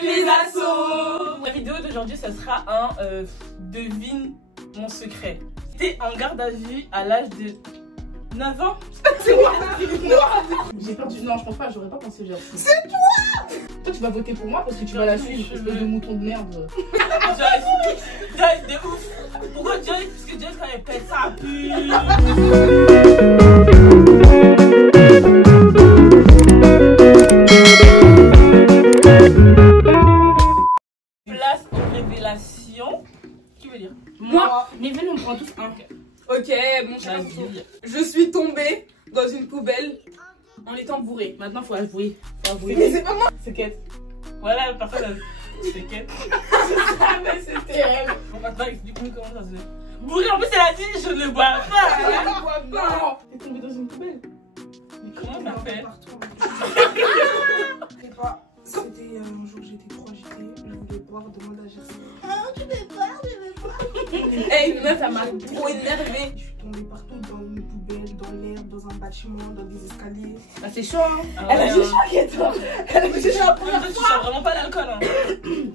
vive les assos. La vidéo d'aujourd'hui, ça sera un devine mon secret. J'étais en garde à vue à l'âge de 9 ans. C'est moi. J'ai perdu. Non, je pense pas, j'aurais pas pensé au Jersey. C'est toi. Toi, tu vas voter pour moi parce que tu vas la suivre, espèce de mouton de merde. Joyce, de ouf. Pourquoi Joyce? Parce que Joyce, quand elle pète, ça pue. Place aux révélations. Qui veut dire? Moi. Mais venez, on prend tous un. Ok, mon cher. Je suis tombée dans une poubelle en étant bourrée. Maintenant, faut avouer. Mais c'est pas moi. C'est Kate. Voilà, personne a... C'est Kate. Mais c'était elle. On va pas expliquer comment ça se fait. Bourré, en plus, elle a dit je ne bois pas. Je bois pas. T'es tombée dans une poubelle. Mais comment ça fait? C'était un jour j'étais trop agitée, je voulais boire, demande à Jersey. Hey, meuf, elle m'a trop énervée. Je suis tombée partout dans une poubelle, dans l'air, dans un bâtiment, dans des escaliers. Bah, c'est chaud, hein. Elle a dit choqué, toi. Elle a dit choqué. Tu sens vraiment pas l'alcool, hein.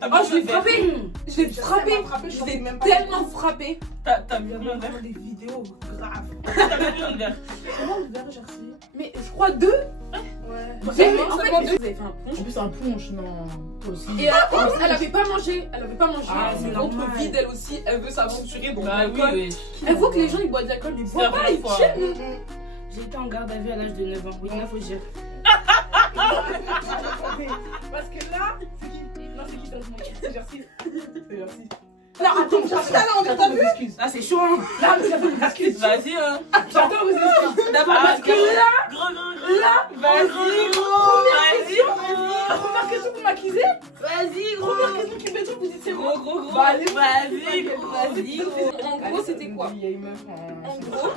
Oh, je l'ai frappé. Je l'ai frappé. Je l'ai tellement frappé. T'as Il y mis avait un verre? vraiment des vidéos graves. T'as mis un verre? Comment le verre Jersey? Mais je crois deux. Ouais. En C'est fait, vous avez fait un punch. En plus, un punch, non. Toi aussi. Et elle avait pas mangé. Elle avait pas mangé. Ah, C'est c'est ventre normal. vide, elle aussi. Elle veut s'aventurer dans Bah oui, l'alcool. oui. Elle voit que les gens ils boivent de l'alcool, mais ils C'est boivent la pas, première ils fois. chill. J'ai été en garde à vue à l'âge de 9 ans. Oui, 9 faut dire. Parce que là, Non, c'est qui sérieusement? C'est Jersey. C'est Jersey. Non, attends, J'attends vos excuses. Ah, c'est chaud, hein. Là, j'attends vos excuses. Vas-y, hein. J'attends vos excuses. d'abord Ah, parce que là, Gros. là, Vas-y, gros. Vas-y, gros. Première question pour m'accuser. Vas-y, gros. Première question qui me fait vous dites c'est moi. Gros. Bah, allez, Vas-y, gros. vas-y, gros. En gros, c'était quoi? Il y a une meuf En gros,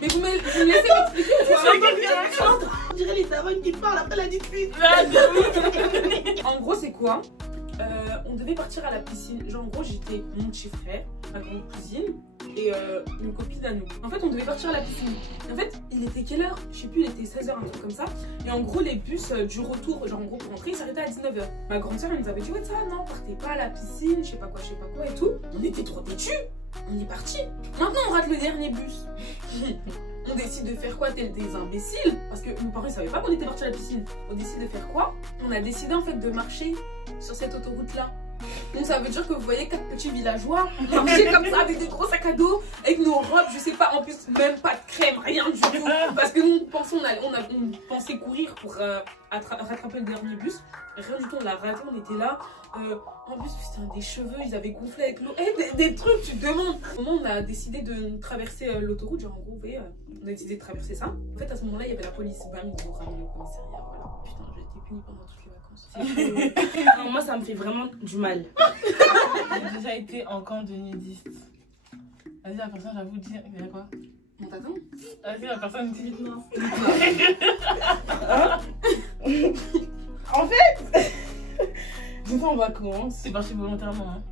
mais vous me laissez m'expliquer ou quoi? on dirait les taronnes qui parlent après la dispute. En gros, c'est quoi? On devait partir à la piscine. Genre, en gros, j'étais mon petit frère, ma grande cousine et une copine à nous. En fait, on devait partir à la piscine. En fait, il était quelle heure? Je sais plus, il était 16h, un truc comme ça. Et en gros, les bus du retour, genre en gros, pour rentrer, ils s'arrêtaient à 19h. Ma grande soeur, elle nous avait dit, ouais, ça, non, partez pas à la piscine, je sais pas quoi et tout. On était trop têtus. On est parti. Maintenant, on rate le dernier bus. On décide de faire quoi tel des imbéciles? Parce que nos parents ils savaient pas qu'on était partis à la piscine. On décide de faire quoi? On a décidé en fait de marcher sur cette autoroute là. Donc ça veut dire que vous voyez 4 petits villageois marcher comme ça avec des gros sacs à dos, avec nos robes, je sais pas, en plus même pas de crème, rien du tout. Parce que nous on pensait courir pour rattraper le dernier bus. Rien du tout, on l'a raté, on était là. En plus, putain, des cheveux, ils avaient gonflé avec l'eau. Des trucs, tu te demandes. Au moment où on a décidé de traverser l'autoroute, genre en gros, vous voyez, on a décidé de traverser ça. En fait, à ce moment-là, il y avait la police. Bam, ils nous ont ramené au commissariat. Voilà. Putain, j'ai été punie pendant toutes les vacances. Non, moi, ça me fait vraiment du mal. J'ai déjà été en camp de nudistes. Vas-y, la personne, j'avoue, dire. Il y a quoi? On t'attend? Vas-y, la personne dit. Non. En fait, j'étais en vacances. C'est parti volontairement, hein.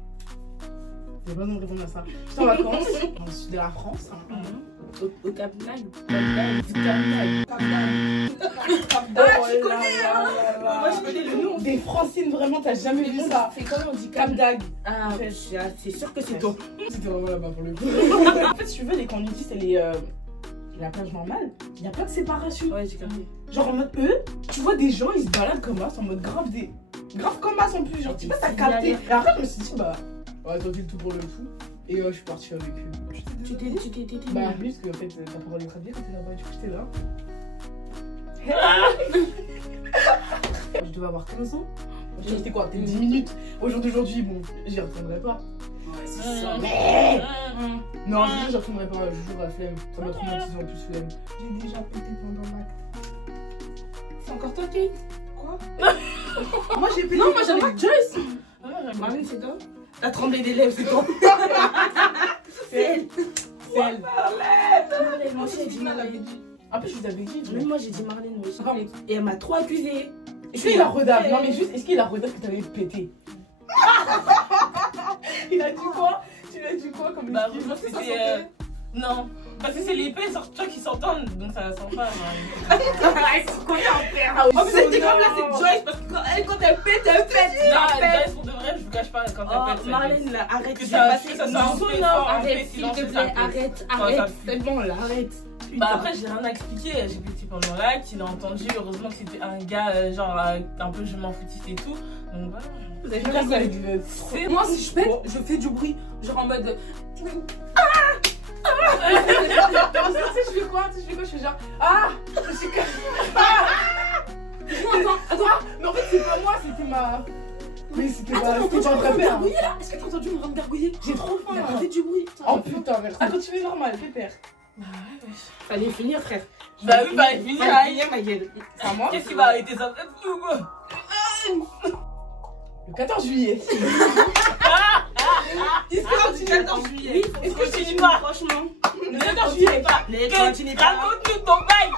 J'ai pas besoin de répondre à ça. J'étais en vacances dans le sud de la France. Au Cap d'Agde. tu connais, hein. Moi, je connais le nom. Des Francines, vraiment, t'as jamais vu ça. C'est comment on dit Cap d'Agde. Ah, c'est sûr que c'est toi. C'était vraiment là-bas pour le coup. En fait, si tu veux, les camps nudistes et la plage normale, il n'y a pas de séparation. Ouais, j'ai compris. Genre en mode eux, tu vois des gens, ils se baladent comme as, en mode grave comme as en plus. Genre, tu vois, t'as capté. Et après, je me suis dit, bah, ouais, t'as vu le tout pour le tout. Et je suis partie avec eux. Tu t'es Bah, juste que en fait, t'as pas le droit d'être habillée quand t'es là-bas, du coup, j'étais là. Je devais avoir 15 ans. J'ai resté quoi, peut-être 10 minutes. Au jour d'aujourd'hui, bon, j'y retournerai pas. Ouais, c'est ça. Mais non, j'y retournerai pas, je joue à la flemme. Ça m'a traumatisé en plus, flemme. J'ai déjà pété pendant l'acte. C'est encore toi, Kate? Quoi? Moi j'ai pété. Non, moi j'avais Joyce. Marine, c'est toi? T'as tremblé des lèvres, c'est toi. C'est elle. C'est elle. Marlène, moi aussi j'ai dit Marlène. En plus, je vous avais dit. Même moi j'ai dit Marlène, moi aussi. Et elle m'a trop accusée. Est-ce qu'il a redave? Non, mais juste, est-ce qu'il a redave que t'avais pété? Il a dit quoi? Tu lui as dit quoi comme bah, excuse? moi, c'était. Non. Parce que c'est l'épée sur toi qui s'entendent, donc ça sent pas. Ils sont combien en père? Ah oui, En plus, elle était comme là, c'est Joyce, parce que quand elle pète, elle pète. Non, elle répète. Marlène, là, arrête. Que je ça vais passe, passer ça une sonne sonore. fort, Arrête, fait s'il silence, te ça plaît, fait. arrête, Quand ça arrête. fait. C'est bon, là, arrête. Bah après j'ai rien à expliquer, j'ai petit pendant l'acte, il a entendu, heureusement que c'était un gars genre un peu je m'en foutiste et tout, donc voilà. Vous avez Ça, fait ça ça. devait être trop- Moi, si je pète, je fais du bruit. Genre en mode. Tu sais, je fais quoi? Tu sais, je fais quoi? Je fais genre, ah! Je suis Non, attends. Mais en fait, c'est pas moi, c'était ma. Mais c'était Attends, pas. t'as C'était entendu pas un mon ventre préfère. gargouiller là? Est-ce que t'as entendu mon ventre gargouiller? J'ai trop faim. Il a là. pas fait du bruit. Oh putain, merci. Ah, continue normal, pépère. Fallait finir, frère. Bah oui, bah finir, Fallait finir, ma gueule. C'est à moi. qu'est-ce qui va arrêter ça peut-être flou quoi? Le 14 juillet. Histoire du 14 juillet. Est-ce que continue pas? Franchement. Le 14 juillet pas. Ne Que- continue pas. Raconte-nous ton bail.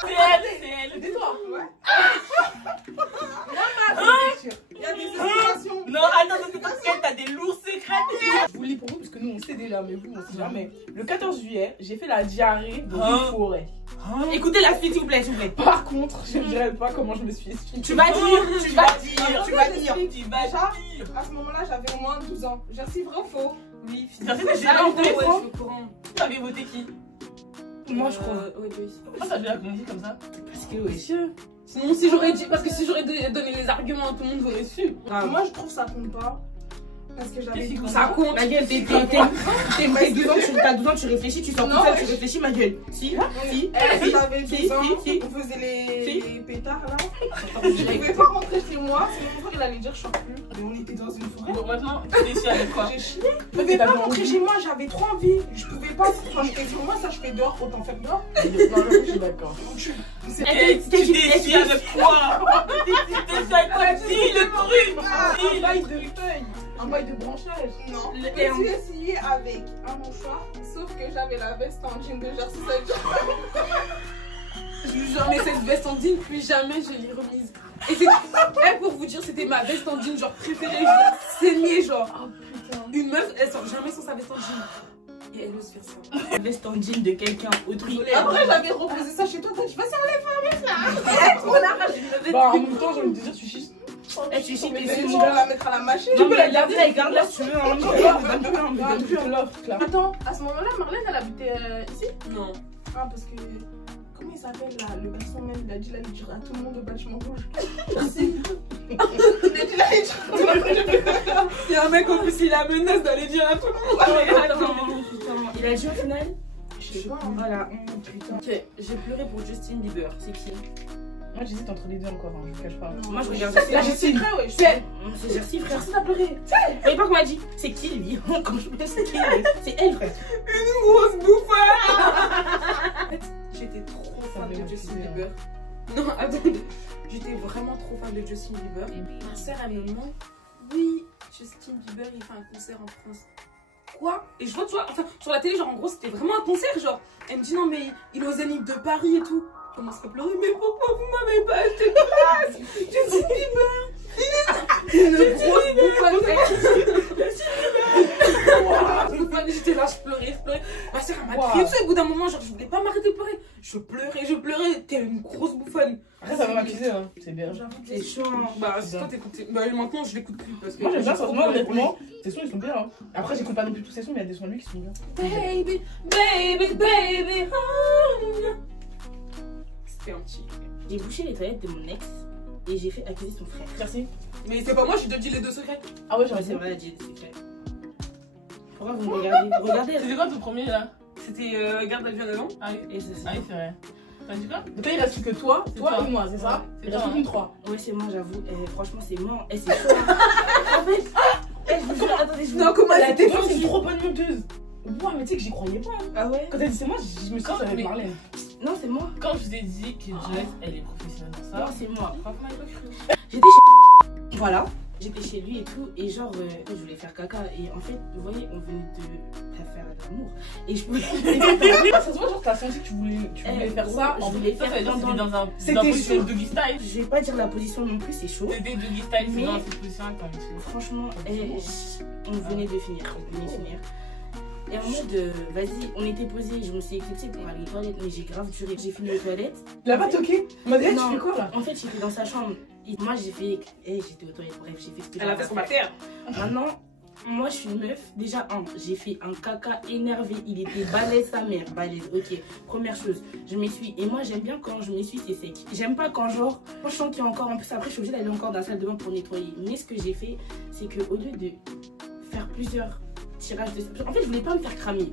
C'est elle. Tais-toi. Il y a des inspirations. Non, attends, t'as des lourds secrets. Je vous le lis pour vous parce que nous on sait déjà, mais vous on sait jamais. Le 14 juillet, j'ai fait la diarrhée dans Hein? une forêt. Écoutez la suite, s'il vous plaît, s'il vous plaît. Par contre, je ne dirai pas comment je me suis essuyée. Tu vas dire, tu vas dire, tu vas dire. Tu vas dire. À ce moment-là, j'avais au moins 12 ans. J'ai reçu vrai ou faux? Oui, ça fait que j'ai Ah, pas ouais, voté. je suis au courant. Tu avais voté qui? Moi je crois. Ouais, oui. Pourquoi t'as fait la comédie comme ça? Parce que, ouais. Sinon, si j'aurais dit. Parce que si j'aurais donné les arguments, tout le monde aurait su. Moi, je trouve ça compte pas. Parce que j'avais Qu'est-ce qui 12 compte ans. Ça compte. Ma gueule, t'es 12 ans, t'as 12 ans, tu réfléchis, tu sors Non, tout seul, ouais. tu réfléchis, ma gueule. Si, si, Elle, j'avais si, 12 ans, si. on faisait Si. les pétards là. Je pouvais pas rentrer chez moi, sinon mon frère il allait dire je sors plus. Mais on était dans une forêt. Donc maintenant, tu décides avec quoi? J'ai chié. Je pouvais pas rentrer chez moi, j'avais trop envie. Je pouvais pas. Quand je fais sur moi, ça je fais dehors, autant faire dehors. Non, je suis d'accord. Tu décides avec quoi? Tu décides avec quoi? Dis le truc! Un Dis bail de feuilles, un bail de branchage. Non. le- Je me suis essuyée avec un mouchoir, sauf que j'avais la veste en jean de Jersey Side. Je vous jure, mais cette veste en jean, plus jamais je l'ai remise. Et c'est. Pour vous dire, c'était ma veste en jean, genre préférée. Je la saignais, genre. Oh putain. Une meuf, elle sort jamais sans sa veste en jean. Et elle ose faire ça. La veste en jean de quelqu'un autrui. Après j'avais reposé ça chez toi, t'as dit vas-y Bah en même temps, j'ai envie de te dire, tu chies. Eh, tu chies, mais t'es tu sûr. vas la mettre à la machine. Tu peux la garder, garde-la si tu veux. Hein. me donne plus un l'offre, là. Attends, à ce moment-là, Marlène elle habitait ici. Non. Ah parce que comment il s'appelle là, le garçon même, il a dit la lecture à tout le monde au bâtiment rouge. Ici. Il a dit la lecture. Il y a un mec en plus, il a menace d'aller dire à tout le monde. Attends, il a dit au final. Je sais pas. Voilà, putain. Ok, j'ai pleuré pour Justin Bieber, c'est qui? Moi j'hésite entre les deux encore, hein, je vous cache pas. Moi je regarde. Là j'ai C'est vrai, ouais. C'est Jersey, frère. Merci d'avoir pleuré. Vous voyez pas qu'on m'a dit? C'est qui lui? Quand je me dis c'est qui lui? C'est elle, frère. Une grosse bouffe. En fait, j'étais trop fan de Justin Bieber. Non, attendez. J'étais vraiment trop fan de Justin Bieber. Et ma soeur, elle me demande, oui, Justin Bieber, il fait un concert en France. Quoi? Et je vois, tu vois, enfin, sur la télé, genre, en gros, c'était vraiment un concert, genre. Elle me dit, non, mais il est au Zénith de Paris et tout. Je commence à pleurer, mais pourquoi vous m'avez pas acheté de place? Justin Bieber, une grosse bouffonne. J'étais là, je pleurais. Ma soeur, elle m'a crié dessus. Au bout d'un moment, genre, je voulais pas m'arrêter de pleurer. Je pleurais. T'es une grosse bouffonne. Après ça va m'accuser, hein. C'est bien. C'est chaud. Hein. Bah, si toi t'écoutes. Bah, maintenant, je l'écoute plus. Parce que Moi j'aime bien ça, j'ai moi trop honnêtement, ses sons ils sont bien. Hein. Après j'écoute pas non plus tous ses sons, mais il y a des sons à lui qui sont bien. Baby, baby, baby. Oh. C'était un petit. J'ai bouché les toilettes de mon ex et j'ai fait accuser son frère. Merci. Mais c'est pas moi, je te dis les deux secrets. Ah ouais, Ouais, j'aurais c'est dit. vrai, j'ai des secrets. Pourquoi vous me regardez? Regardez. C'était quoi ton premier là? C'était Garde à vue à l'avant. Ah oui, Et c'est ça. ah oui, c'est vrai. T'as dit quoi? Donc là il reste que toi C'est toi. et moi, c'est ça? C'est Il reste toi, plus que 3. Ouais, c'est moi, j'avoue. Franchement, c'est moi. C'est chaud. Hein. En fait, je vous jure, attendez, je vous Non, comment elle La était défense c'est fendue? une trop bonne monteuse. Ouais, mais tu sais que j'y croyais pas. Hein. Ah ouais? Quand elle dit c'est moi, je me suis dit ça va être Mais- Marlène. Non, c'est moi. Quand je vous ai dit que Juliette, elle est professionnelle dans Non, ça, c'est moi. franchement, elle est pas cru. J'étais chez. Voilà. J'étais chez lui et tout. Et genre, je voulais faire caca. Et en fait, vous voyez, on venait de faire l'amour. Et je pouvais. Ah, ça se voit, genre t'as senti que tu voulais faire ça. Je En voulais Ça, faire ça veut dire que dans c'était dans un C'était dans une position chaud. de doggy style. Je vais pas dire la position non plus, c'est chaud. C'était doggy style, c'est Mais- dans cette position que t'as envie de faire. Franchement, on venait de finir. On venait de finir. Et en mode, vas-y, on était posés, je me suis éclipsée pour aller aux toilettes, mais j'ai grave duré. J'ai fini aux toilettes. Il a pas toqué? Il m'a dit, tu Non. fais quoi là? En fait, j'étais dans sa chambre. Et moi, j'ai fait. J'étais aux toilettes, bref, j'ai fait ce que Elle a fait son bactère. Maintenant, moi, je suis une meuf. Déjà, j'ai fait un caca énervé. Il était balèze, sa mère. Balèze, ok. Première chose, je m'essuie. Et moi, j'aime bien quand je m'essuie, c'est sec. J'aime pas quand, genre, je sens qu'il y a encore. En plus, après, je suis obligée d'aller encore dans la salle de bain pour nettoyer. Mais ce que j'ai fait, c'est qu'au lieu de faire plusieurs tirages de. En fait, je voulais pas me faire cramer.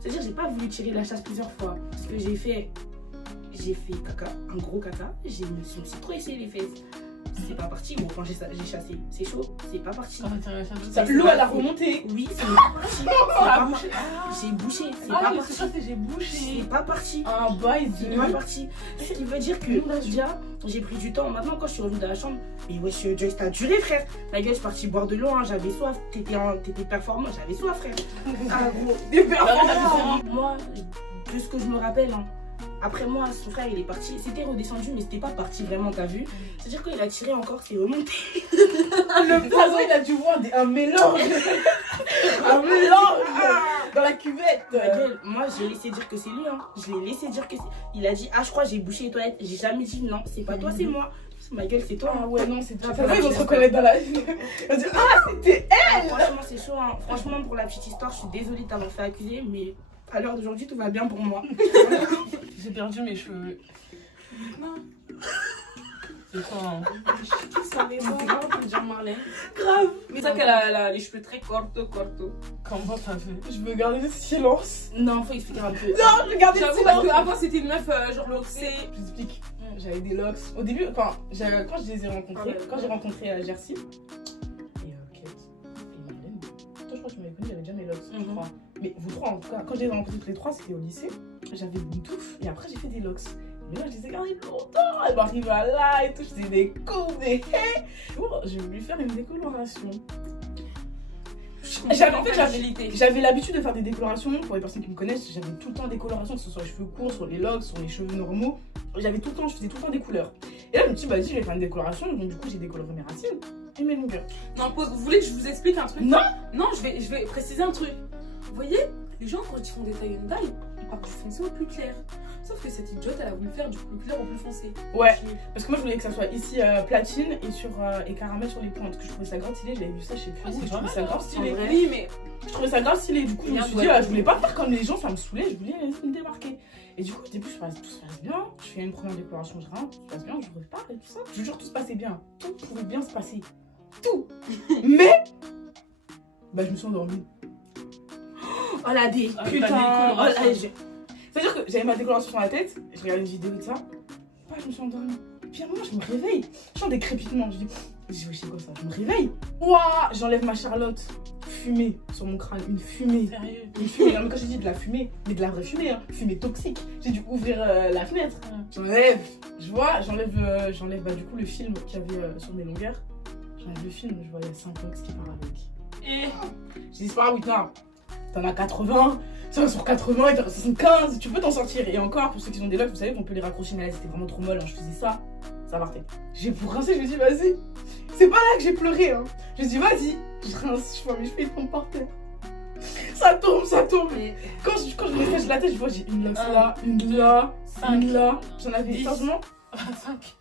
C'est-à-dire, j'ai pas voulu tirer la chasse plusieurs fois. Ce que j'ai fait caca, un gros caca. Je me suis trop essayé les fesses. C'est pas parti. Bon, quand j'ai chassé, c'est chaud, c'est pas parti. L'eau, elle a remonté. Oui, c'est pas parti. C'est pas bouché. J'ai bouché, c'est pas Ah, parti. j'ai bouché. C'est pas parti. Un bail C'est de. pas parti. Ce qui veut dire que déjà, j'ai pris du temps. Maintenant, quand je suis revenue dans la chambre, mais wesh, Joyce, t'as duré, frère. La gueule, je suis partie boire de l'eau, hein, j'avais soif. T'étais performant, j'avais soif, frère. Ah, gros. Des performances. Moi, de ce que je me rappelle, hein, après moi, son frère, il est parti. C'était redescendu, mais c'était pas parti vraiment, t'as vu? C'est-à-dire qu'il a tiré encore, c'est remonté. Le poison, il a dû voir un mélange. Un mélange dans la cuvette. Ma gueule, moi, j'ai laissé dire que c'est lui, hein. Je l'ai laissé dire que c'est. Il a dit, ah, je crois, j'ai bouché les toilettes. J'ai jamais dit, non, c'est pas toi, c'est moi. Ma gueule, c'est toi. Ah ouais, non, c'est toi. Après, Ils vont se reconnaître dans la vie. Ils vont dire, ah, c'était elle. Franchement, c'est chaud, hein. Franchement, pour la petite histoire, je suis désolée de t'avoir fait accuser, mais à l'heure d'aujourd'hui, tout va bien pour moi. J'ai perdu mes cheveux. C'est quoi hein? C'est grave pour dire Marlène. Grave. Mais c'est ça qu'elle a les cheveux très corto. Comment t'as fait? Je veux garder le silence. Non, faut expliquer un peu. Non, je garde le J'avoue, parce silence. qu'avant c'était une meuf genre loxée. Je vous explique. J'avais des locks. Au début, quand je les ai rencontrés, quand j'ai rencontré Jersey et Kate et Marlène, toi je crois que tu m'avais connu, j'avais déjà mes locks, je crois. Mais vous trois, en tout cas, quand je les ai rencontrés tous les trois, c'était au lycée. J'avais une touffe et après j'ai fait des locks. Mais là, je les ai gardés longtemps. Elle m'arrive à là et tout, je faisais des coups, des haies. Je voulais faire une décoloration. J'avais l'habitude de faire des décolorations. Pour les personnes qui me connaissent, j'avais tout le temps des colorations, que ce soit les cheveux courts, sur les locks, sur les cheveux normaux. J'avais tout le temps, je faisais tout le temps des couleurs. Et là, je me suis dit, vas-y, je vais faire une décoloration. Donc, du coup, j'ai décoloré mes racines et mes longueurs. Non, pause, vous voulez que je vous explique un truc? Non. Non, je vais préciser un truc. Vous voyez, les gens, quand ils font des tie and dye, ils partent du foncé au plus clair. Sauf que cette idiote, elle a voulu faire du plus clair au plus foncé. Ouais, parce que moi, je voulais que ça soit ici platine et caramel sur les pointes. Parce que je trouvais ça grave stylé. J'avais vu ça chez Fury. Je trouvais ça grave stylé. En vrai, oui, mais Je trouvais ça grave stylé. Du coup, je me suis dit, je voulais pas faire comme les gens, ça me saoulait. Je voulais me démarquer. Et du coup, au début, tout se passe bien. Je fais une première décoration, je rentre, tout se passe bien, je repars et tout ça. Je vous jure, tout se passait bien. Tout pouvait bien se passer. Tout. Mais, je me suis endormie. Oh la dé, Ah, putain. ta décoloration. Oh, C'est-à-dire que j'avais ma décoloration sur la tête, je regardais une vidéo de ça, je me suis endormie. Et puis à un moment, je me réveille. Je sens des crépitements. Je dis, oui, c'est quoi ça? Je me réveille. Ouah, j'enlève ma Charlotte. Fumée sur mon crâne, une fumée. Sérieux? Une fumée, non, mais quand je dis de la fumée, mais de la vraie fumée, hein. Fumée toxique. J'ai dû ouvrir la fenêtre. J'enlève, je vois, j'enlève du coup le film qu'il y avait sur mes longueurs. J'enlève le film, je vois il y a 5 locks qui part avec. Et Je dis, c'est pas grave, Whitney, t'en as 80, ça sur 80 et t'en as 75, tu peux t'en sortir. Et encore, pour ceux qui ont des locks, vous savez qu'on peut les raccrocher, mais là c'était vraiment trop molle, hein. Je faisais ça, ça partait. J'ai rincé, je me dis, vas-y. C'est pas là que j'ai pleuré, hein. Je me dis, vas-y, je rince, je vois mes cheveux, ils tombent par terre. Ça tombe, ça tombe. Mais Quand je me cache la tête, je vois, j'ai une locks là, une là, 5, une là. J'en avais, 10. sérieusement, 25.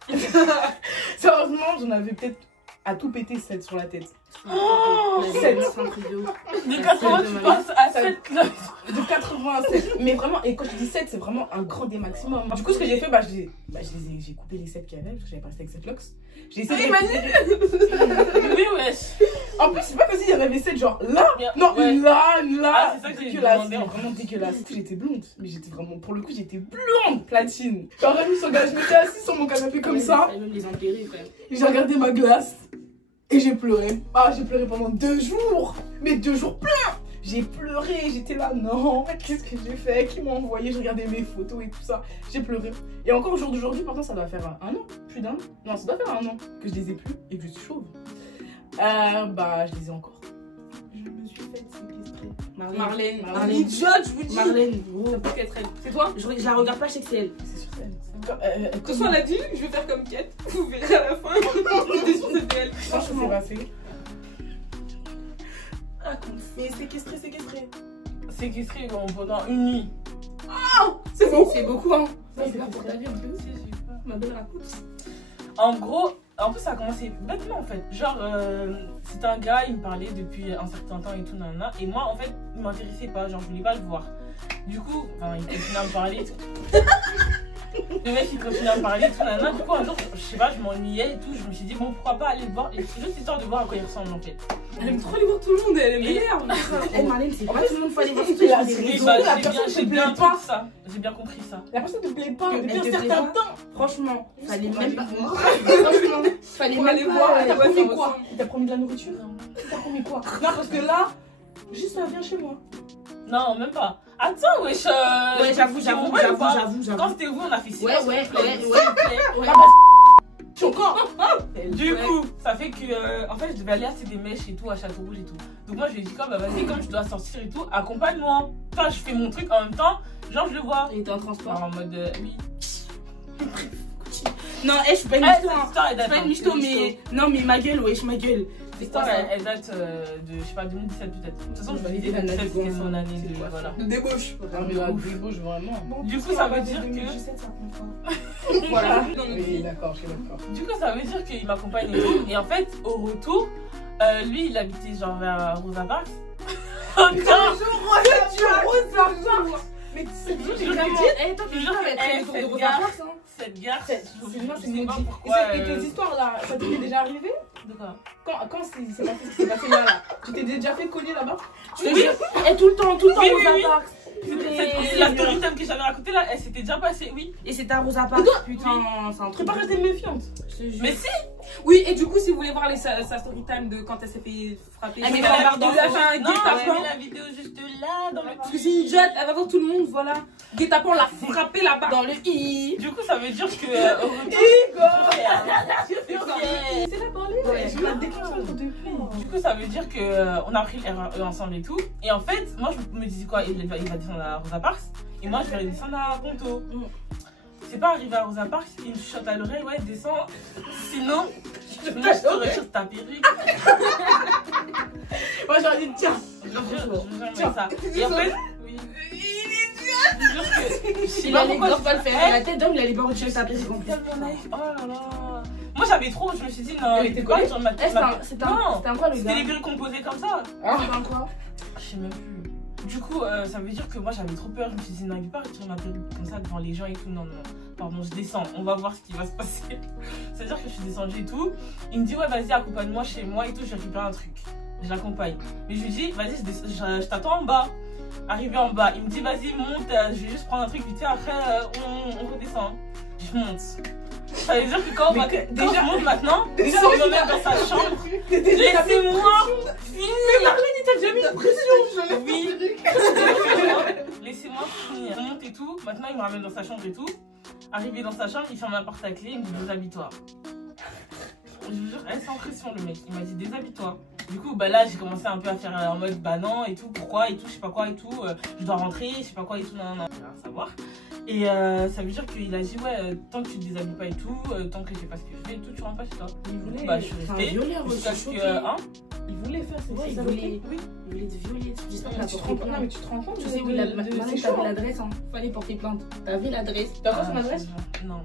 sérieusement, j'en avais peut-être à tout péter 7 sur la tête. Oh, sept. De 80, tu passes à 7 là. De 80 à 7. Mais vraiment, et quand je dis 7, c'est vraiment un grand des maximum. Du coup, ce que j'ai fait, j'ai coupé les 7 qu'il y avait, parce que j'avais pas resté avec 7 locks. J'ai essayé de... Oui, wesh. En plus, c'est pas comme s'il y en avait 7, genre là. Bien, Non, ouais. une là, une là. Ah, c'est ça que j'ai dégueulasse. demandé, en fait. Vraiment dégueulasse. J'étais blonde, mais j'étais vraiment, pour le coup, j'étais blonde, platine. Quand même, je m'étais assise sur mon canapé comme ça. Même les enterrer, frère. J'ai regardé ma glace et j'ai pleuré. Ah, j'ai pleuré pendant 2 jours. Mais 2 jours pleins. J'ai pleuré, j'étais là, non, qu'est-ce que j'ai fait? Qui m'a envoyé? Je regardais mes photos et tout ça. J'ai pleuré. Et encore au jour d'aujourd'hui, pourtant, ça doit faire un an, plus d'un an. Non, ça doit faire un an que je les ai plus et que je suis chauve. Je les ai encore. Je me suis fait séquestrer. Marlène, Marlène. idiote, je vous dis. Marlène, Ça gros. peut qu'être elle. C'est toi? Je la regarde pas, je sais que c'est elle. C'est sur scène. De toute façon, elle a dit, je vais faire comme Kate. Vous verrez à la fin. J'étais sûre que c'était elle. Franchement, c'est passé. Mais séquestré. séquestré pendant une nuit. C'est bon. C'est beaucoup, hein. Ouais, C'est pas pour ta vie en plus. Ma belle raconte. En gros, en plus ça a commencé bêtement en fait. Genre, c'était un gars, il me parlait depuis un certain temps et tout, nanana. Et moi en fait, il m'intéressait pas, genre je voulais pas le voir. Du coup, enfin, il continuait à me parler et tout. Le mec il continuait à me parler et tout, nanana. Du coup, un jour, je sais pas, je m'ennuyais et tout. Je me suis dit, bon, pourquoi pas aller le voir. Et c'est juste histoire de voir à quoi il ressemble en fait. Elle aime trop aller voir tout le monde, elle m'énerve. Eh, Marlène, c'est pas tout le monde faut aller voir ce c'est la- truc. Oui, surtout, bah, la j'ai personne bien, te plaît compris pas. ça. J'ai bien compris ça. La personne te plaît pas Que depuis elle un te plaît certain pas. temps. Franchement, fallait Juste même pour pas. aller voir. Franchement, fallait Pour même aller pas. voir, T'as ouais, promis ça quoi? ressemble. T'as promis de la nourriture? T'as promis quoi? Non, parce que là, juste viens chez moi. Non, même pas. Attends, wesh. Ouais, j'avoue. Quand c'était vous, on a fait silence. Ouais. s'il vous plaît. Choquant. Du coup, ça fait que en fait, je devais aller acheter des mèches et tout à Château Rouge et tout. Donc moi, je lui ai dit quoi, bah vas-y, comme je dois sortir et tout, accompagne-moi. Enfin, je fais mon truc en même temps, genre je le vois. Il était en transport. En mode oui. Non, je suis pas une Cette mysto, hein. histoire, elle Je date. suis pas une hein. mysto, mais. Non, mais ma gueule, wesh, ma gueule. Cette histoire, elle date de, je sais pas, 2017 peut-être. De toute façon, je me disais 2017, c'était mon année de. Voilà. De débauche. Non, mais la débauche vraiment. Du coup, ça veut dire que. 2017, ça compte pas. Voilà. Dans notre Oui, vie. d'accord, je suis d'accord. Du coup, ça veut dire qu'il m'accompagne et tout. Et en fait, au retour, lui, il habitait genre vers Rosa Parks. Mais c'est Je juste jure vraiment. Eh, toi, tu jure jures que, être très cette autour de Rosa gare- Parks, hein. Cette gare, C'est je moi, c'est sais une pas maudite. pourquoi. Et tes histoires là, ça t'est déjà arrivé? De quoi? Quand c'est passé ce qui s'est passé là, tu t'es déjà fait cogner là-bas? Je te jure. Et tout le temps, Oui, Rosa oui. Parks. C'est la story time que j'avais racontée là, elle s'était déjà passée, oui. Et c'était à Rosa Parks. Putain, c'est un Tu truc. peux pas rester méfiante. Je te jure. Mais si. Oui, et du coup, si vous voulez voir sa story time de quand elle s'est fait frapper, Elle je met vais pas la la barre barre elle a fait un Non, guet-apens. elle met la vidéo juste là dans le. Parce que c'est une jet, elle va voir tout le monde, voilà. Guet-apens l'a frappé là-bas. Dans le i. Du coup, ça veut dire que au retour. C'est là dans les. Ouais. Je la déclenche depuis. Du coup, ça veut dire que on a pris le RE ensemble et tout. Et en fait, moi, je me disais quoi, il va descendre à Rosa Parks et moi, je vais descendre à Ponto. C'est pas arrivé à Rosa Parks, il me chuchote à l'oreille, ouais, descends. Sinon, je te retire ta perruque. Moi j'aurais dit tiens. Je jure, ça. Et en fait, oui. Je jure que. Il allait grave pas le faire. La tête d'homme, il allait pas retirer sa perruque en plus. Tellement naïf. Oh là là. Moi, j'avais trop, je me suis dit, non, Elle était pas collée sur ma Eh, tête. c'était Non. un quoi le C'était gars? les perruques composées comme ça. C'était un quoi? Je sais même plus. Du coup, ça veut dire que moi j'avais trop peur. Je me suis dit, non, il veut pas retirer ma perruque comme ça devant les gens et tout. Non, non, pardon, je descends. On va voir ce qui va se passer. C'est-à-dire que je suis descendue et tout. Il me dit, ouais, vas-y, accompagne-moi chez moi et tout. Je récupère un truc. Je l'accompagne. Mais je lui dis, vas-y, je t'attends en bas. Arrivé en bas, il me dit, vas-y, monte. Je vais juste prendre un truc vite fait. Après, on redescend. Je monte. Ça veut dire que quand je monte maintenant, Déjà, on me met dans sa chambre. Laissez-moi finir. t'as déjà mis la pression. Oui. Laissez-moi finir. On monte et tout. Maintenant, il me ramène dans sa chambre et tout. Arrivé dans sa chambre, il ferme la porte à clé. Il me dit déshabille-toi. Je vous jure, elle sans pression le mec. Il m'a dit déshabille-toi. Du coup, bah là, j'ai commencé un peu à faire en mode bah non et tout. Pourquoi et tout, je sais pas quoi et tout. Je dois rentrer, je sais pas quoi et tout. Non, non, non. Je vais rien savoir. Et ça veut dire qu'il a dit ouais, tant que tu te déshabilles pas et tout, tant que je fais pas ce que je fais et tout, tu rentres pas chez toi. Il voulait. Bah, je suis Enfin, restée. violeur, Jusqu'à je suis ce que. choquée. Hein, Il voulait faire Ouais, c'est il ça, voulait- oui. Il voulait te violer. J'espère que Mais t'as tu te porté rends compte, non, plainte. mais tu te rends compte Tu sais où il a. c'est Marie, chaud. t'avais l'adresse, hein. Fallait porter plainte. T'avais l'adresse. T'as pas son adresse? Non.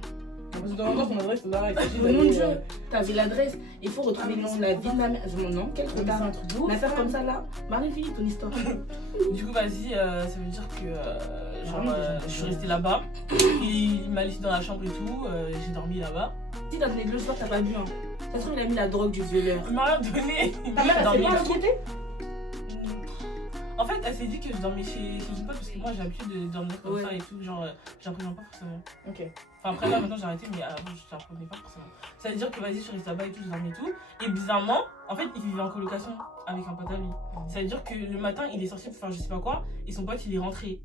Parce que dans ton adresse, là, Au nom de Dieu, t'avais l'adresse. Il faut retrouver le nom de la vie de la mère. Mon nom, quel C'est retard. un truc de Une ouf. affaire comme ça là. Marie, finis ton histoire. Du coup, vas-y, ça veut dire que genre, je suis restée là-bas. Il m'a laissé dans la chambre et tout. J'ai dormi là-bas. Si t'as donné de l'eau ce soir, t'as pas bu, hein. Ça se trouve, il a mis la drogue du violeur. Il m'a rien donné. Il Ta m'a mère, dormi elle s'est et pas tout. inquiétée? En fait, elle s'est dit que je dormais chez une pote parce que moi j'ai l'habitude de dormir comme Ouais. ça et tout. Genre, j'apprenais pas forcément. Ok. Enfin, après là maintenant j'ai arrêté, mais avant je l'apprenais pas forcément. Ça veut dire que vas-y, je suis restée là-bas et tout, je dormais et tout. Et bizarrement, en fait, il vivait en colocation avec un pote à lui. Ça veut dire que le matin, il est sorti pour faire je sais pas quoi et son pote il est rentré.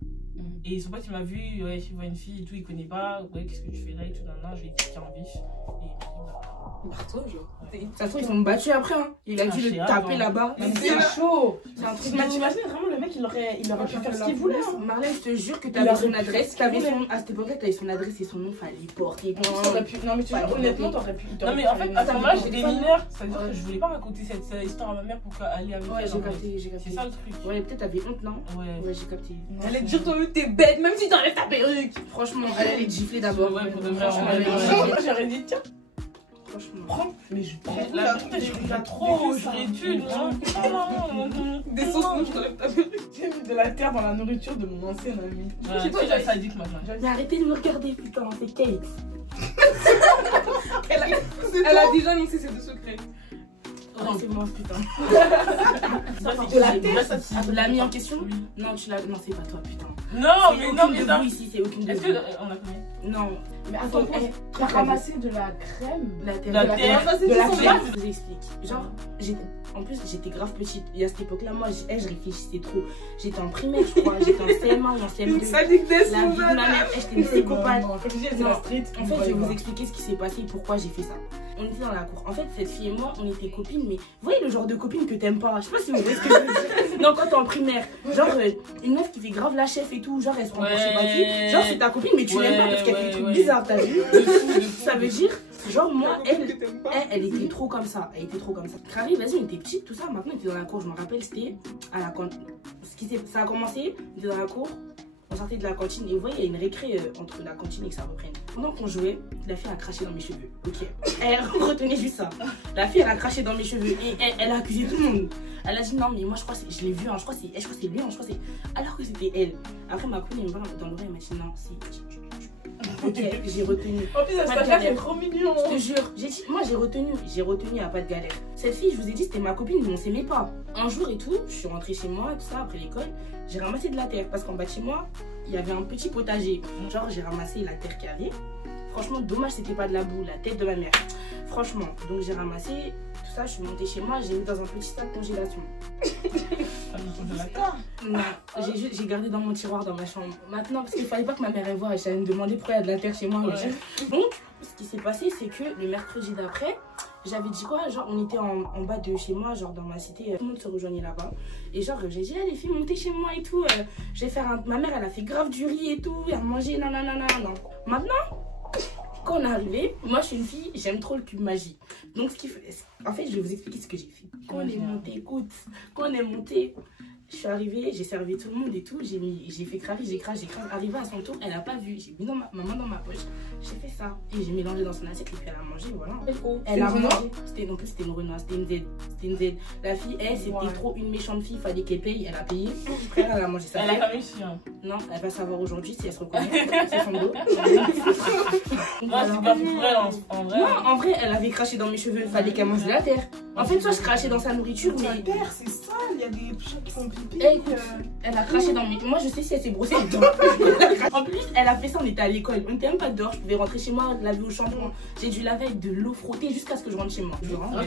Et son pote il m'a vu, ouais, je vois une fille et tout, il connaît pas, ouais, qu'est-ce que tu fais là et tout, non, je vais expliquer en vif. Et il m'a dit, bah, Barre-toi, genre. De toute façon, ils sont battus après, hein. Il a Ah, dû c'est le grave, taper hein. là-bas. Mais c'est chaud. C'est un truc Mais de ouf. t'imagines vraiment le mec, il aurait pu faire ce qu'il voulait. hein. Marlène, je te jure que Il t'avais aurait son pu adresse. faire ce qu'il À voulait. cette époque-là, t'avais son adresse et son nom. Fallait aller porter T'aurais pu. Non, mais tu Pas vois, de honnêtement, côté. t'aurais pu. Non mais en fait, attends, moi j'étais téléphone. mineure, c'est-à-dire que je voulais pas raconter cette histoire à ma mère pour qu'elle avec Ouais, elle. j'ai en fait. capté, j'ai capté. C'est ça le truc. Ouais, peut-être t'avais honte, non? Ouais. Ouais, j'ai capté. Elle allait te dire, toi, t'es bête, même si t'enlèves ta perruque. Franchement, elle allait te gifler d'abord. Ouais, pour de vrai, Franchement, ouais, elle allait ouais, te ouais. gifler. Moi, j'aurais dit, tiens, Franchement. prends. Mais je prends. La putain, je regarde trop, j'aurais dû, moi. Des sauces, non, je t'enlève ta perruque. J'ai mis de la terre dans la nourriture de mon ancien ami. Chez toi, j'ai sadique maintenant. Mais arrêtez de me regarder, putain, c'est Kate. Elle a déjà annoncé ses deux secrets. Ouais, c'est moi, putain. De la terre, ça Ah, tu l'as mis en question? Oui. Non, tu l'as. Non, c'est pas toi, putain. Non, C'est mais aucune non, mais de non. vous ici, c'est aucune de Est-ce vous. que on a combien? Non. Mais attends, Eh, t'as ramassé de la crème. La terre. La de terre. De la Son crème. Je vous explique. Genre, en plus, j'étais grave petite. Et à cette époque-là, moi, je réfléchissais trop. J'étais en primaire, je crois. J'étais en CM1 ou en Une CM2. sadique des La vie de ma mère, j'étais une psychopathe. Comme je disais, c'est Non, la street. En fait, je vais vous expliquer ce qui s'est passé et pourquoi j'ai fait ça. On était dans la cour. En fait, cette fille et moi, on était copines, mais vous voyez le genre de copine que t'aimes pas. Je sais pas si vous voyez ce que je veux dire. Non, quand t'es en primaire, genre une meuf qui fait grave la chef et tout, genre elle se prend pour je sais pas qui. Genre c'est ta copine, mais tu l'aimes pas parce qu'elle fait des trucs bizarres, t'as vu? Ça veut dire, genre moi, elle était trop comme ça. Elle était trop comme ça. Carré, vas-y, on était petite, tout ça. Maintenant, on était dans la cour. Je me rappelle, c'était à la cantine. Ça a commencé, on était dans la cour. On sortait de la cantine et vous voyez, il y a une récré entre la cantine et que ça reprenne. Pendant qu'on jouait, la fille a craché dans mes cheveux. Ok. Elle retenait juste ça. La fille, elle a craché dans mes cheveux et elle a accusé tout le monde. Elle a dit non, mais moi je crois que je l'ai vu, hein, je crois que c'est lui, hein, je crois que c'est. Alors que c'était elle. Après, ma copine, elle me parle dans l'oreille, elle m'a dit non, c'est. Ok, j'ai retenu. En plus, la stagiaire, c'est trop mignon. Je te jure, moi j'ai retenu à pas de galère. Cette fille, je vous ai dit, c'était ma copine, mais on s'aimait pas. Un jour et tout, je suis rentrée chez moi, tout ça, après l'école, j'ai ramassé de la terre parce qu'en bas de chez moi, il y avait un petit potager. Genre, j'ai ramassé la terre qu'il y avait. Franchement, dommage, c'était pas de la boue, la tête de ma mère. Franchement, donc j'ai ramassé tout ça, je suis montée chez moi, j'ai mis dans un petit sac congélation. Non, j'ai gardé dans mon tiroir dans ma chambre. Maintenant, parce qu'il fallait pas que ma mère elle voie, j'allais me demander pourquoi il y a de la terre chez moi. Ouais. Donc, ce qui s'est passé, c'est que le mercredi d'après, j'avais dit quoi, genre on était en bas de chez moi, genre dans ma cité, tout le monde se rejoignait là-bas. Et genre j'ai dit, les filles, montez chez moi et tout, je vais faire un... Ma mère, elle a fait grave du riz et tout, elle a mangé, non. Maintenant, quand on est arrivé, moi je suis une fille, j'aime trop le cube magie. Donc ce qui fait... En fait, je vais vous expliquer ce que j'ai fait. Quand on est monté, écoute, quand on est monté, je suis arrivée, j'ai servi tout le monde et tout, j'ai fait craver, j'ai craché. Arrivé à son tour, elle a pas vu, j'ai mis ma main dans ma poche, j'ai fait ça et j'ai mélangé dans son assiette et puis elle a mangé, voilà. Elle a mangé, non plus c'était une Renoir, c'était une Z. La fille, elle, c'était trop une méchante fille, fallait qu'elle paye, elle a payé. Frère, elle a mangé ça. Elle a pas réussi. Hein. Non, elle va savoir aujourd'hui si elle se reconnaît. C'est son dos. Moi, c'est pas pour elle en vrai. Non, en vrai, elle avait craché dans mes cheveux, fallait qu'elle mange de la terre. En fait, soit je crachais dans sa nourriture, La mais. terre, c'est sale, il y a des chats qui font pipi. Eh, écoute, elle a craché dans mes. Moi, je sais si elle s'est brossée les dents. En plus, elle a fait ça, on était à l'école. On était même pas dehors, je pouvais rentrer chez moi, laver au shampoing. J'ai dû laver avec de l'eau frottée jusqu'à ce que je rentre chez moi.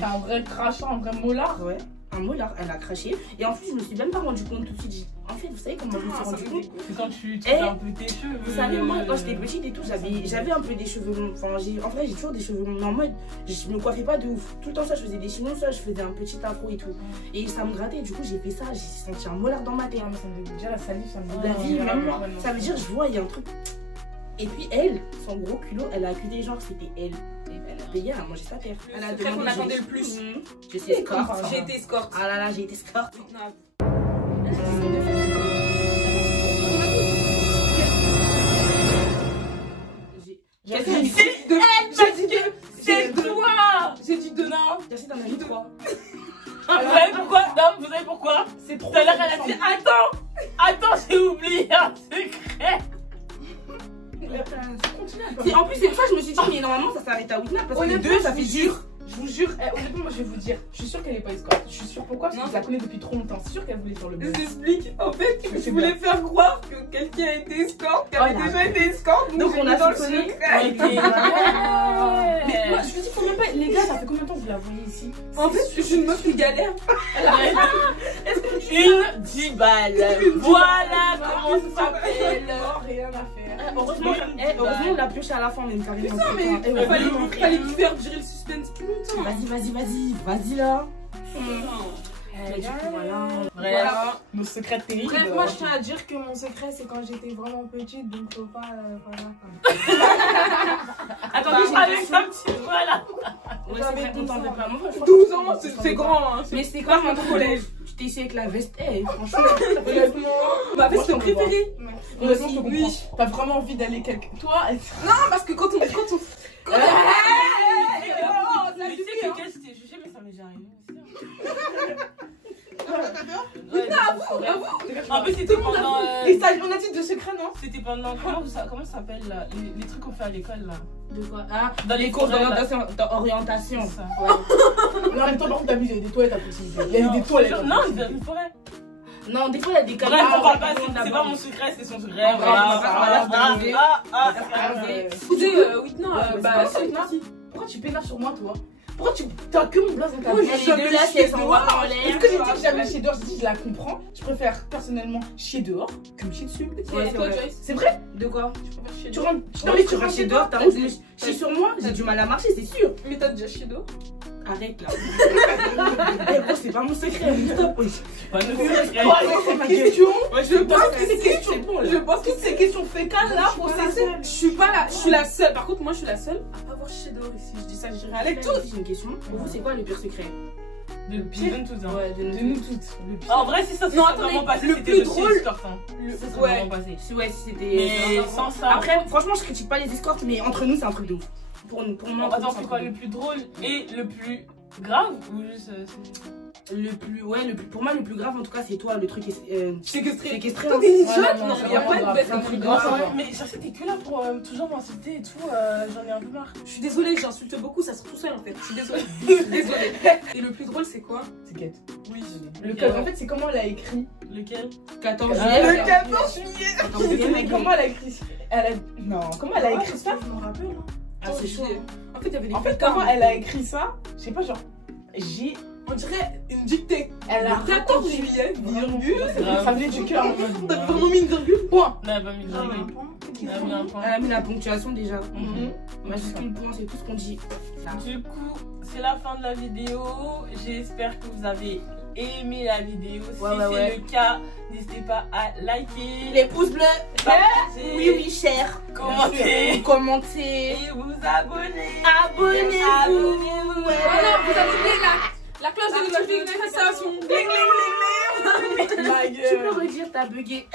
T'as un vrai crachat, un vrai molar. Ouais, un molar, elle a craché. Et en plus, je me suis même pas rendu compte tout de suite. En fait, vous savez comment je me suis rendu compte? C'est quand tu fais un peu tes cheveux. Vous savez, moi, quand j'étais petite et tout, j'avais un peu des cheveux longs. Enfin, en vrai, j'ai toujours des cheveux longs. Mais en mode, je me coiffais pas de ouf. Tout le temps, ça, je faisais des chignons, ça, je faisais un petit afro et tout. Et ça me grattait. Du coup, j'ai fait ça. J'ai senti un molar dans ma tête. Ah, mais ça me dit déjà la salive, ça me dit. La vie, même moi. Ça veut dire, je vois, il y a un truc. Et puis, elle, son gros culot, elle a accusé, genre, c'était elle. Et elle a payé, elle a mangé sa terre. Elle a secret qu'on attendait le plus. Je sais escorte. J'ai été escorte. Ah là là, j'ai été escorte. J'ai dit c'est toi. J'ai dit de non. J'ai dit dans ma vie 3. Vous savez pourquoi? Non, vous savez pourquoi? C'est trop. Tout à l'heure, elle a dit attends, j'ai oublié un secret. En plus, c'est pour ça que je me suis dit, mais normalement, ça s'arrête à Whitney parce que les deux, ça fait dur. Je vous jure, honnêtement, moi je vais vous dire, je suis sûre qu'elle est pas escorte. Je suis sûre pourquoi? Parce que je la connais depuis trop longtemps. C'est sûr qu'elle voulait faire le Je buzz. t'explique. En fait, Que je c'est voulais bien. faire croire que quelqu'un a été escorte, qu'elle avait Voilà. déjà été escorte. Donc, j'ai on mis a dans le soupçonné. secret. Ok. Mais moi, je vous dis, faut même pas. Les gars, ça fait combien de temps que vous la voyez ici? En fait, je suis une meuf qui galère. Une 10 balles. Voilà comment ça s'appelle. Oh, rien à faire. Heureusement, on l'a pioché à la fin, mais carrément. Non, mais Putain, fallait lui faire durer le suspense plus longtemps. Vas-y là. Du coup, voilà. Bref. Nos secrets terribles. Bref, moi je tiens à dire que mon secret c'est quand j'étais vraiment petite, donc faut pas. Voilà. Attendez, j'ai une Avec question. sa petite voix là. Ouais, c'est vrai, on t'en veut pas. Moi, je crois 12 que ans, c'est grand. Hein. Mais c'est quoi mon collège? Tu t'es essayé avec la veste. Eh, franchement. Honnêtement, Ma Moi, veste je comprends. préférée. honnêtement, je te Oui. comprends. T'as vraiment envie d'aller quelque. Toi, Non, parce que quand on. Mais tu sais que j'étais jugée, mais ça m'est déjà arrivé aussi. En plus, c'était pendant. les stages, on a dit de secret, non? C'était pendant. Comment ça s'appelle là les trucs qu'on fait à l'école là? De quoi? Ah, Dans les cours forêts, là. d'orientation. C'est ça. Ouais. Mais en même temps, par contre, t'as vu, il y a des toilettes à proximité. Il y a des toilettes. Non, il y a une forêt. Non, des fois, il y a des Bref, caméras. on parle pas, c'est pas mon secret, c'est son secret. Ah, Écoutez, oui, non, bah, c'est non. Pourquoi tu pénaves sur moi, toi? Pourquoi tu t'as que mon blaze dans ta Moi, vie? j'ai Les deux là, si elles s'envoient en l'air. Est-ce que j'ai dit que j'avais chier dehors? J'ai dit que je la comprends. Je préfère personnellement chier dehors que me chier dessus. Ouais, c'est toi, vrai. Joyce. C'est vrai? De quoi? Tu rentres. Non, mais tu rentres chez dehors, t'as honte, je chie sur moi, j'ai du mal à marcher, c'est sûr. Mais t'as déjà chié d'eau? Arrête là. Eh, gros, c'est pas mon secret. Stop, oui. C'est ma question. Je pense que Ces questions, je pense que ces questions fécales là pour cesser. Je suis pas là, je suis la seule. Par contre, moi, je suis la seule à pas avoir chié dehors ici. Je dis ça, je dirais avec tous. J'ai une question. Pour vous, c'est quoi le pire secret? De pire de tous. Ouais, De nous toutes. Le pire. En vrai, si ça s'est Non, vraiment attendez, passé, le c'était plus le drôle- escorte. Ça s'est Ouais. vraiment passé. Ouais, si c'était. Mais sans ça. Après, franchement, je critique pas les escortes, mais entre nous, c'est un truc de ouf. Pour moi, Attends, c'est quoi le plus drôle et le plus grave ou juste. le plus, ouais, pour moi, le plus grave en tout cas, c'est toi, le truc Séquestré. séquestré. Toi, t'es une Ouais, idiote? non, Non, c'est y a vraiment pas de grave, bête. c'est un truc Non, grave. mais ça c'était que là pour toujours m'insulter et tout, j'en ai un peu marre. Je suis désolée, j'insulte beaucoup, ça se tout seul en fait. Je suis désolée. Je suis désolée. Et le plus drôle, c'est quoi? C'est quête. Oui. Le code, en fait, c'est comment elle a écrit. Lequel? 14 Ah, juillet. le 14 juillet. 14 juillet, mec. Comment elle a écrit. Non, comment elle a écrit ça? Je me rappelle. Hein. Ah, c'est chaud. En fait, il y avait des En fait, pétards. comment elle a écrit ça? Je sais pas, genre. On dirait une dictée. Elle a Le 14 raconté. juillet, virgule. Ça venait du cœur. T'as vraiment mis une virgule? Point. On a pas mis le J'avais virgule. un point. On a mis un point. Elle a mis la ponctuation déjà. Mhm. Majuscule point, c'est tout ce qu'on dit. Du coup, c'est la fin de la vidéo. J'espère que vous avez aimé la vidéo. Si Ouais, c'est ouais. le cas, n'hésitez pas à liker, Les pouces bleus. partager, Oui, oui, cher. commenter Commentez. et vous abonner. Abonnez-vous. Abonnez-vous. Voilà, vous activez la cloche de notification. Bling, bling, bling, bling. Ma Tu peux gueule. redire, t'as bugué.